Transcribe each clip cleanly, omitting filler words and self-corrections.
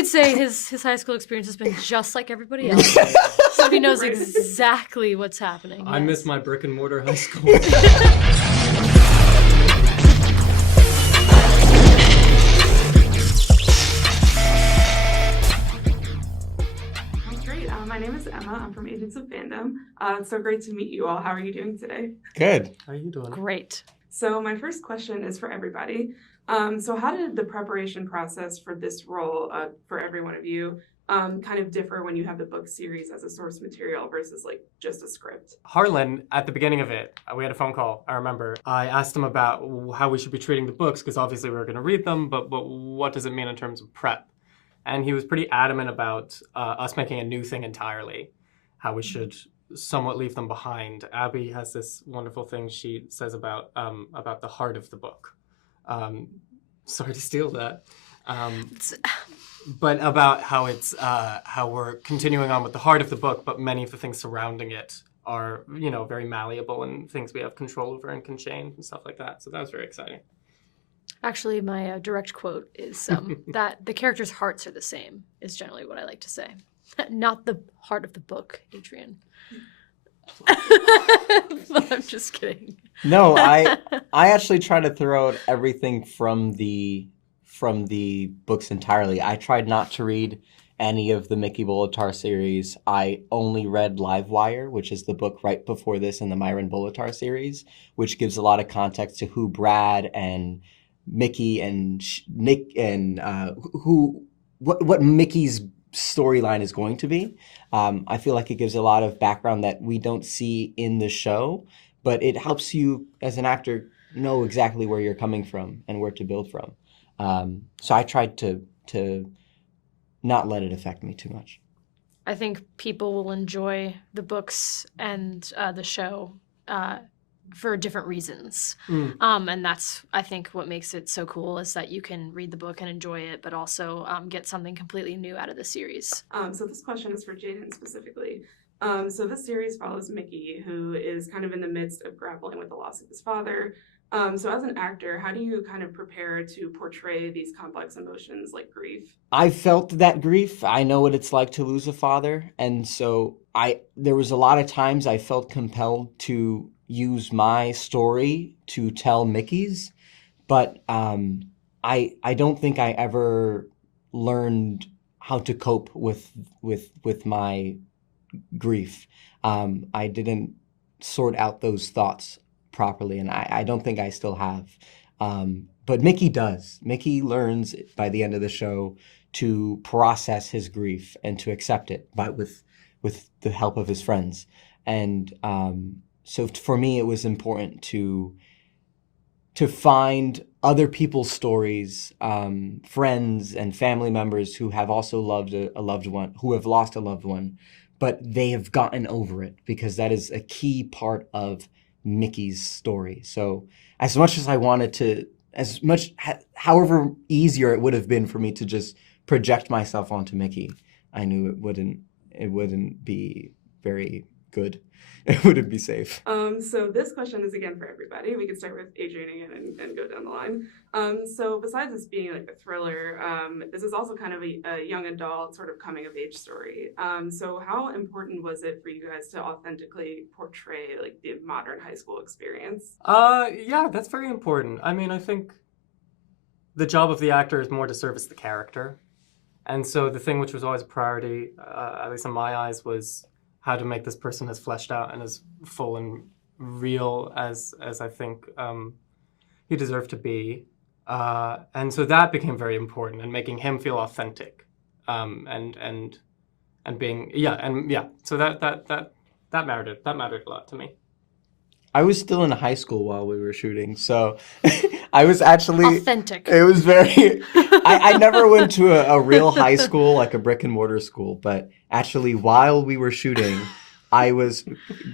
could say his high school experience has been just like everybody else. So he knows exactly what's happening. I miss my brick and mortar high school. My name is Emma. I'm from Agents of Fandom. It's so great to meet you all. How are you doing today? Good. How are you doing? Great. So my first question is for everybody. So how did the preparation process for this role, for every one of you, kind of differ when you have the book series as a source material versus like just a script? Harlan, at the beginning of it, we had a phone call, I remember. I asked him about how we should be treating the books, because obviously we were going to read them, but what does it mean in terms of prep? And he was pretty adamant about us making a new thing entirely, how we should somewhat leave them behind. Abby has this wonderful thing she says about the heart of the book. Sorry to steal that. But about how it's how we're continuing on with the heart of the book, but many of the things surrounding it are, very malleable and things we have control over and can change and stuff like that. So that was very exciting. Actually, my direct quote is that the characters' hearts are the same, is generally what I like to say. Not the heart of the book, Adrian. But I'm just kidding. No, I actually try to throw out everything from the books entirely. I tried not to read any of the Mickey Bolitar series. I only read Livewire, which is the book right before this in the Myron Bolitar series, which gives a lot of context to who Brad and Mickey and Nick and what Mickey's storyline is going to be. I feel like it gives a lot of background that we don't see in the show, but it helps you as an actor know exactly where you're coming from and where to build from. So I tried to not let it affect me too much. I think people will enjoy the books and the show for different reasons. And that's, I think, what makes it so cool is that you can read the book and enjoy it, but also get something completely new out of the series. So this question is for Jaden specifically. So this series follows Mickey, who is kind of in the midst of grappling with the loss of his father. So as an actor, how do you kind of prepare to portray these complex emotions like grief? I felt that grief. I know what it's like to lose a father. And so there was a lot of times I felt compelled to use my story to tell Mickey's, but I don't think I ever learned how to cope with my grief. I didn't sort out those thoughts properly, and I don't think I still have. But Mickey does. Mickey learns by the end of the show to process his grief and to accept it with the help of his friends. And so for me, it was important to find other people's stories, friends and family members who have also loved a loved one, who have lost a loved one, but they have gotten over it, because that is a key part of Mickey's story. So as much as I wanted to, however easier it would have been for me to just project myself onto Mickey, I knew it wouldn't be very good. It wouldn't be safe. So this question is again for everybody. We could start with Adrian again and go down the line. So besides this being like a thriller, this is also kind of a young adult sort of coming of age story. So how important was it for you guys to authentically portray like the modern high school experience? Yeah, that's very important. I mean, I think the job of the actor is more to service the character. And so the thing which was always a priority, at least in my eyes, was how to make this person as fleshed out and as full and real as I think he deserved to be. And so that became very important, and making him feel authentic, and being So that mattered a lot to me. I was still in high school while we were shooting, so I was actually authentic. It was very. I never went to a real high school, like a brick and mortar school, but actually while we were shooting, I was.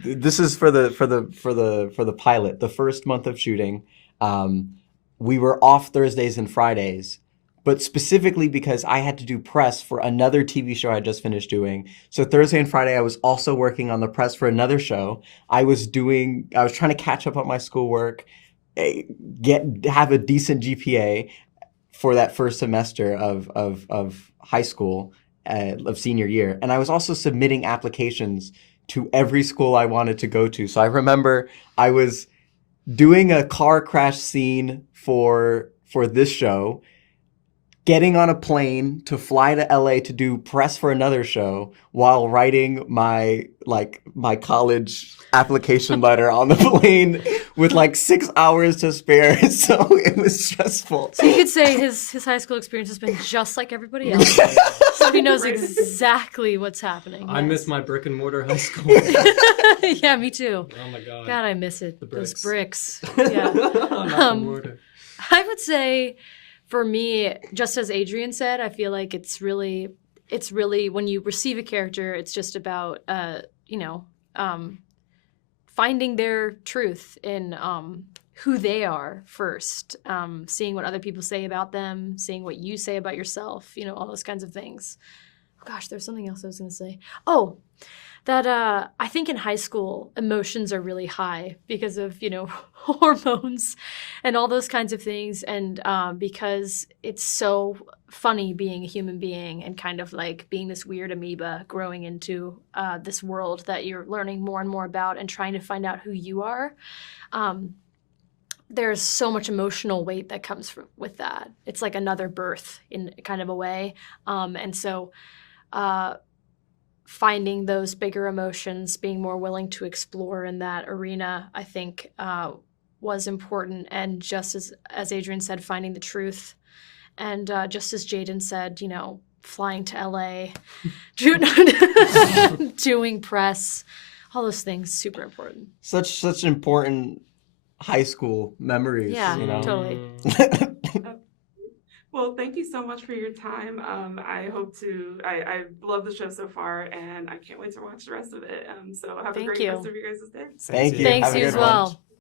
This is for the pilot. The first month of shooting, we were off Thursdays and Fridays, but specifically because I had to do press for another TV show I just finished doing. So Thursday and Friday, I was also working on the press for another show. I was trying to catch up on my schoolwork, have a decent GPA for that first semester of high school of senior year, and I was also submitting applications to every school I wanted to go to. So I remember I was doing a car crash scene for this show, getting on a plane to fly to LA to do press for another show while writing my college application letter on the plane with like 6 hours to spare. So it was stressful. So you could say his high school experience has been just like everybody else. So he knows exactly what's happening. I miss my brick and mortar high school. Yeah, me too. Oh my god. God, I miss it. The Those bricks. bricks. Yeah. Not the mortar. I would say, for me, just as Adrian said, I feel like it's really when you receive a character, it's just about finding their truth in who they are first, seeing what other people say about them, seeing what you say about yourself, all those kinds of things. Oh gosh, there's something else I was going to say. Oh, that I think in high school, emotions are really high because of, hormones and all those kinds of things. And because it's so funny being a human being and kind of like being this weird amoeba growing into this world that you're learning more and more about and trying to find out who you are. There's so much emotional weight that comes with that. It's like another birth in kind of a way. And so finding those bigger emotions, being more willing to explore in that arena, I think was important. And just as Adrian said, finding the truth. And just as Jaden said, flying to LA, doing press, all those things, super important. Such important high school memories. Yeah, totally. Well, thank you so much for your time. I love the show so far, and I can't wait to watch the rest of it. So have a great rest of your guys' day. Thank you. Thanks, Have a you good as one. well.